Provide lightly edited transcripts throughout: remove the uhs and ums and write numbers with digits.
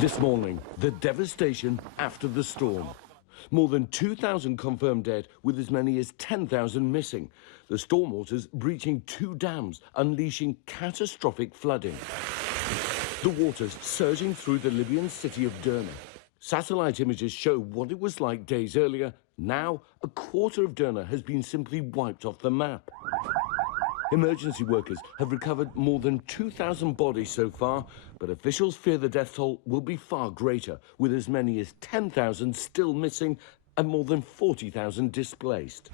This morning, the devastation after the storm. More than 2,000 confirmed dead, with as many as 10,000 missing. The stormwaters breaching 2 dams, unleashing catastrophic flooding. The waters surging through the Libyan city of Derna. Satellite images show what it was like days earlier. Now, a quarter of Derna has been simply wiped off the map. Emergency workers have recovered more than 2,000 bodies so far, but officials fear the death toll will be far greater, with as many as 10,000 still missing and more than 40,000 displaced.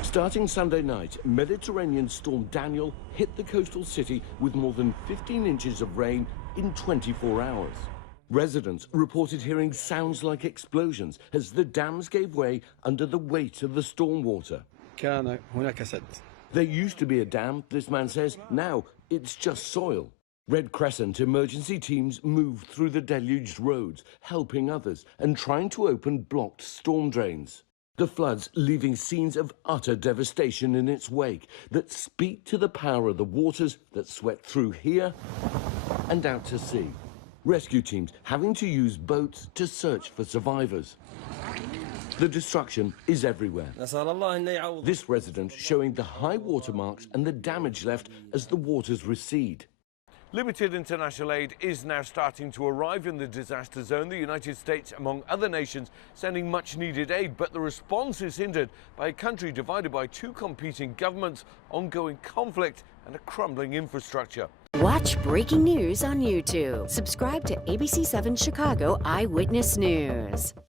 Starting Sunday night, Mediterranean storm Daniel hit the coastal city with more than 15 inches of rain in 24 hours. Residents reported hearing sounds like explosions as the dams gave way under the weight of the storm water. There used to be a dam, this man says. Now it's just soil. Red Crescent emergency teams moved through the deluged roads, helping others and trying to open blocked storm drains. The floods leaving scenes of utter devastation in its wake that speak to the power of the waters that swept through here and out to sea. Rescue teams having to use boats to search for survivors. The destruction is everywhere. This resident showing the high water marks and the damage left as the waters recede. Limited international aid is now starting to arrive in the disaster zone. The United States, among other nations, sending much needed aid, but the response is hindered by a country divided by 2 competing governments, ongoing conflict and a crumbling infrastructure. Watch breaking news on YouTube. Subscribe to ABC7 Chicago Eyewitness News.